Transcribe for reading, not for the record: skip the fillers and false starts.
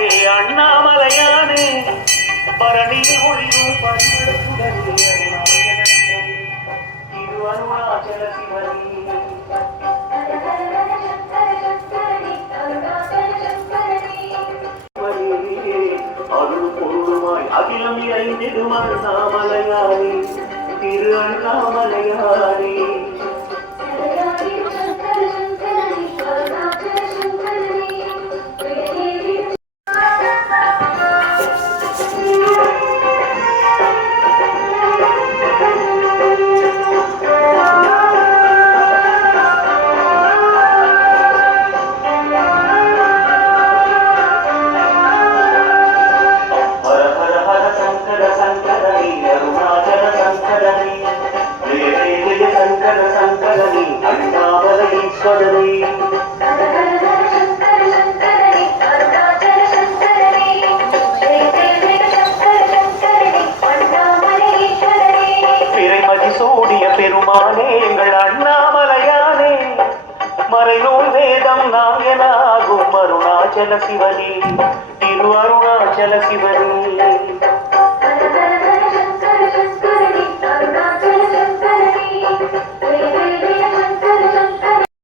அண்ணாமலையானே பரணியில் ஒளிரும் பண்புடனே திரு அருணாச்சல சிவனே அருள் பொருளுமாய் அகிலம் இறைந்திடும் அண்ணாமலையானே திரு அண்ணாமலையானே பெருமானே எங்கள் அண்ணாமலையானே மறைநூல் வேதம் நாயனாகும் அருணாச்சல சிவனே திரு அருணாச்சல சிவனே